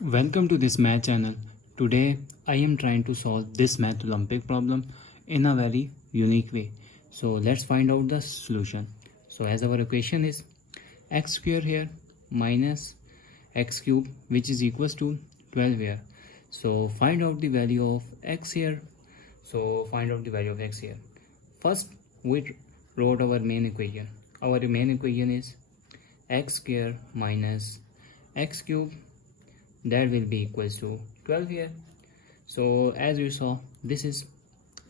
Welcome to this math channel. Today I am trying to solve this math Olympic problem in a very unique way. So let's find out the solution. So as our equation is x square here minus x cube, which is equals to 12 here. So find out the value of x here. First we wrote our main equation. Our main equation is x square minus x cube, that will be equals to 12 here. So as you saw, this is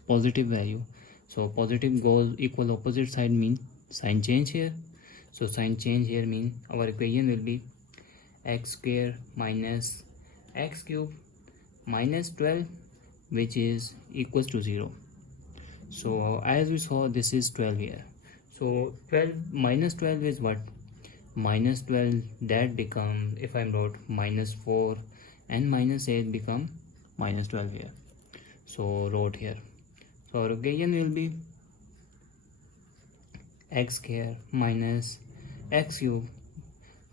positive value, so positive goes equal opposite side mean sign change here. So sign change here mean our equation will be x square minus x cube minus 12, which is equals to 0. So as we saw, this is 12 here. So 12 minus 12 is what? Minus 12, that become, if I wrote minus 4 and minus 8 become minus 12 here. So wrote here. So our equation will be x square minus x cube.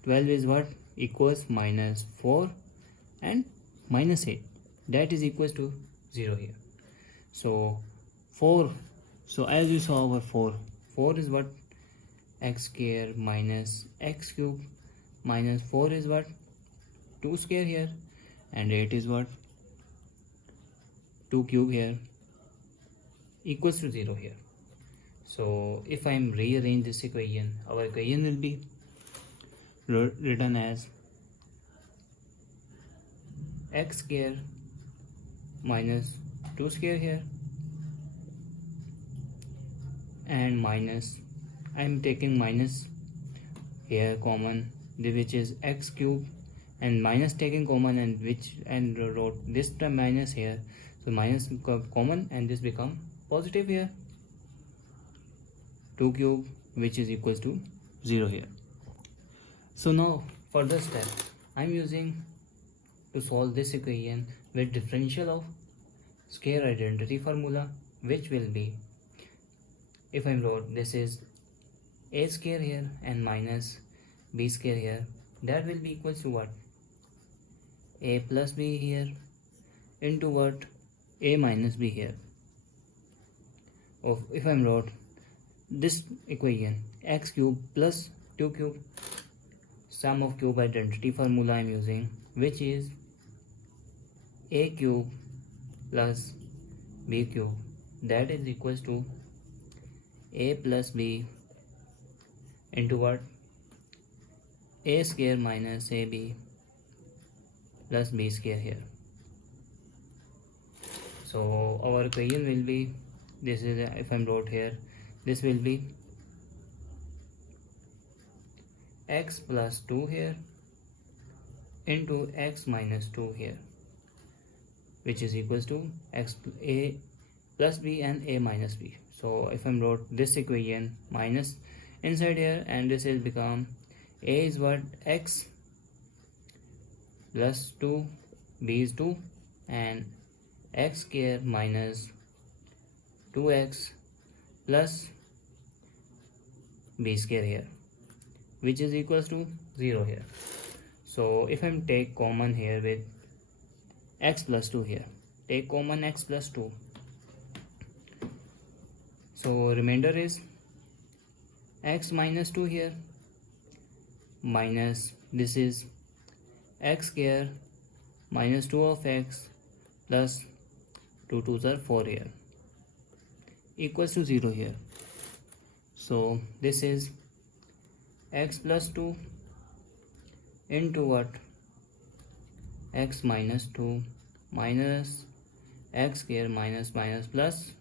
12 is what? Equals minus 4 and minus 8, that is equals to 0 here. So 4, so as you saw our 4 is what? X square minus x cube minus 4 is what? 2 square here, and 8 is what? 2 cube here, equals to 0 here. So if I am rearrange this equation, our equation will be written as x square minus 2 square here and minus, I am taking minus here common, which is x cube, and minus taking common, and wrote this term minus here, so minus common and this become positive here, 2 cube, which is equals to 0 here. So now further step I am using to solve this equation with differential of square identity formula, which will be, if I wrote this is a square here and minus b square here, that will be equals to what? A plus b here into what? A minus b here. If I wrote this equation, x cube plus 2 cube, sum of cube identity formula I am using, which is a cube plus b cube, that is equals to a plus b into what? A square minus ab plus b square here. So our equation will be, this is, if I wrote here, this will be x plus 2 here into x minus 2 here, which is equals to x a plus b and a minus b. So if I wrote this equation minus inside here, and this is become a is what? X plus 2, b is 2, and x square minus 2x plus b square here, which is equals to 0 here. So if I take common here with x plus 2 here, take common x plus 2, so remainder is x minus 2 here minus, this is x square minus 2 of x plus 2 2s are 4 here, equals to 0 here. So this is x plus 2 into what? X minus 2 minus x square minus plus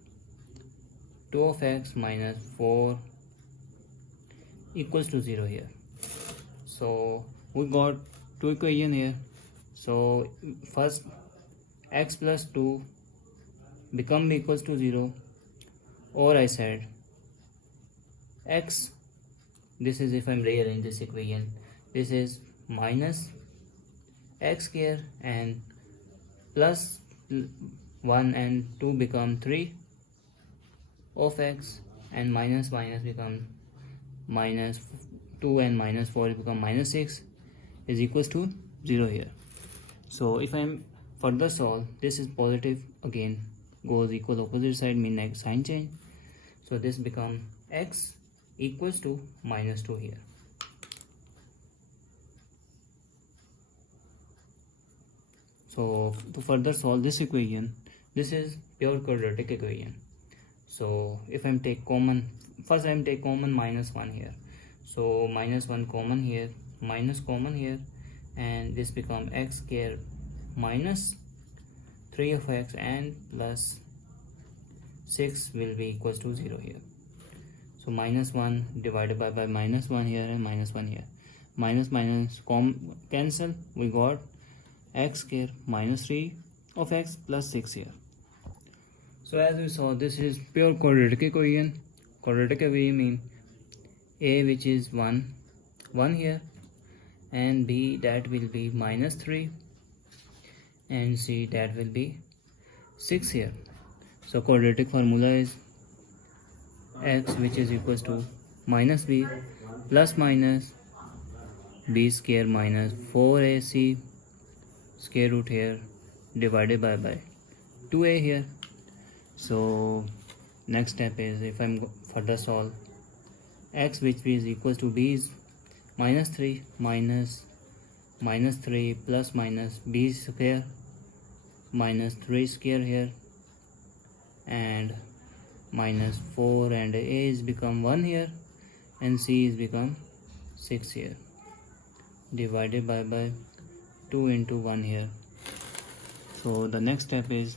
2 of x minus 4 equals to 0 here. So we got two equation here. So first x plus 2 become equals to 0, or I said x, this is, if I rearrange this equation, this is minus x square and plus 1 and 2 become 3 of x, and minus become minus 2 and minus 4 become minus 6, is equals to 0 here. So if I'm further solve, this is positive again, goes equal opposite side, mean like sign change. So this become x equals to -2 here. So to further solve this equation, this is pure quadratic equation. So if I'm take common, first I'm take common -1 here. So -1 common here, minus common here, and this become x square minus 3 of x and plus 6 will be equals to 0 here. So -1 divided by -1 here and -1 here. Minus cancel, we got x square minus 3 of x plus 6 here. So as we saw, this is pure quadratic equation. Quadratic equation mean a which is 1 here, and b that will be -3, and c that will be 6 here. So quadratic formula is x which is equals to minus b plus minus b square minus 4ac square root here divided by 2a here. So next step is, if I'm further solve, x which is equals to b is -3 minus 3 plus minus b square minus 3 square here, and minus 4, and a is become 1 here, and c is become 6 here divided by 2 into 1 here. So the next step is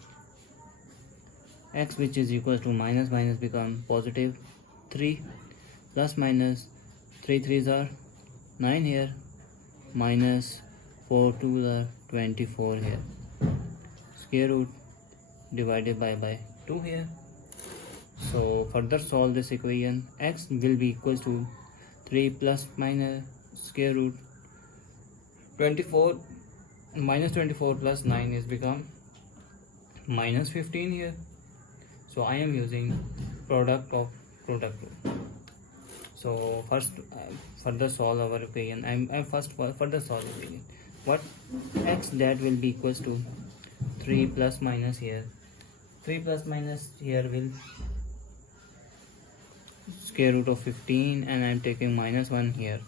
x which is equals to minus become positive 3 plus minus 3 3s are 9 here, minus 4 2s are 24 here, square root divided by 2 here. So further solve this equation, x will be equals to 3 plus minus square root 24, minus 24 plus 9 is become minus 15 here. So I am using product of product rule. So first further solve our equation. I'm first further solve equation. What x that will be equals to 3 plus minus here. 3 plus minus here will square root of 15, and I'm taking -1 here.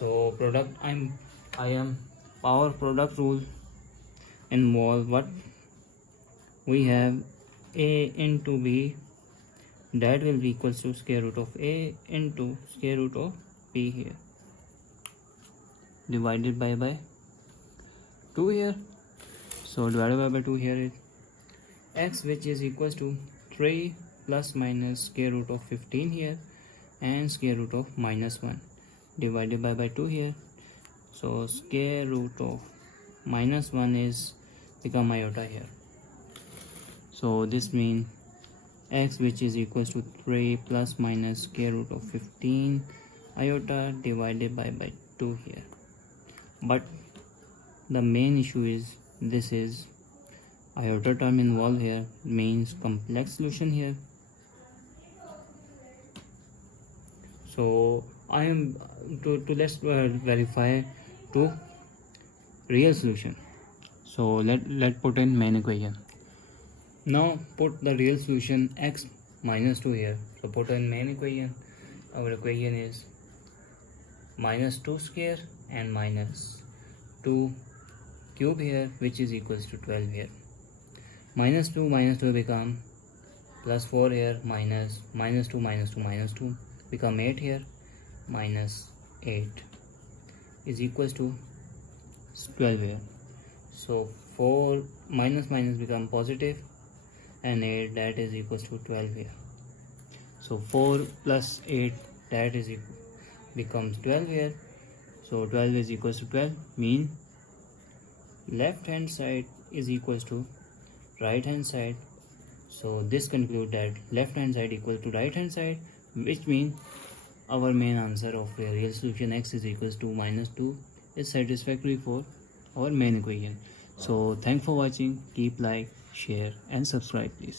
So product, I am power product rule involve what we have a into b, that will be equals to square root of a into square root of b here divided by 2 here. So divided by 2 here is x which is equals to 3 plus minus square root of 15 here and square root of -1 divided by 2 here. So square root of -1 is become iota here. So this means x which is equals to 3 plus minus square root of 15 iota divided by 2 here. But the main issue is this is iota term involved here, means complex solution here. So I am let's verify to real solution. So let put in main equation. Now put the real solution x -2 here. So put in main equation. Our equation is -2 square and -2 cube here, which is equals to 12 here. -2 become +4 here, minus -2 become 8 here, -8 is equals to 12 here. So 4 minus become positive, and 8 that is equals to 12 here. So 4 plus 8 that is becomes 12 here. So 12 is equals to 12, mean left hand side is equals to right hand side. So this conclude that left hand side equal to right hand side, which means our main answer of a real solution x is equals to -2 is satisfactory for our main equation. So thanks for watching. Keep like, share and subscribe please.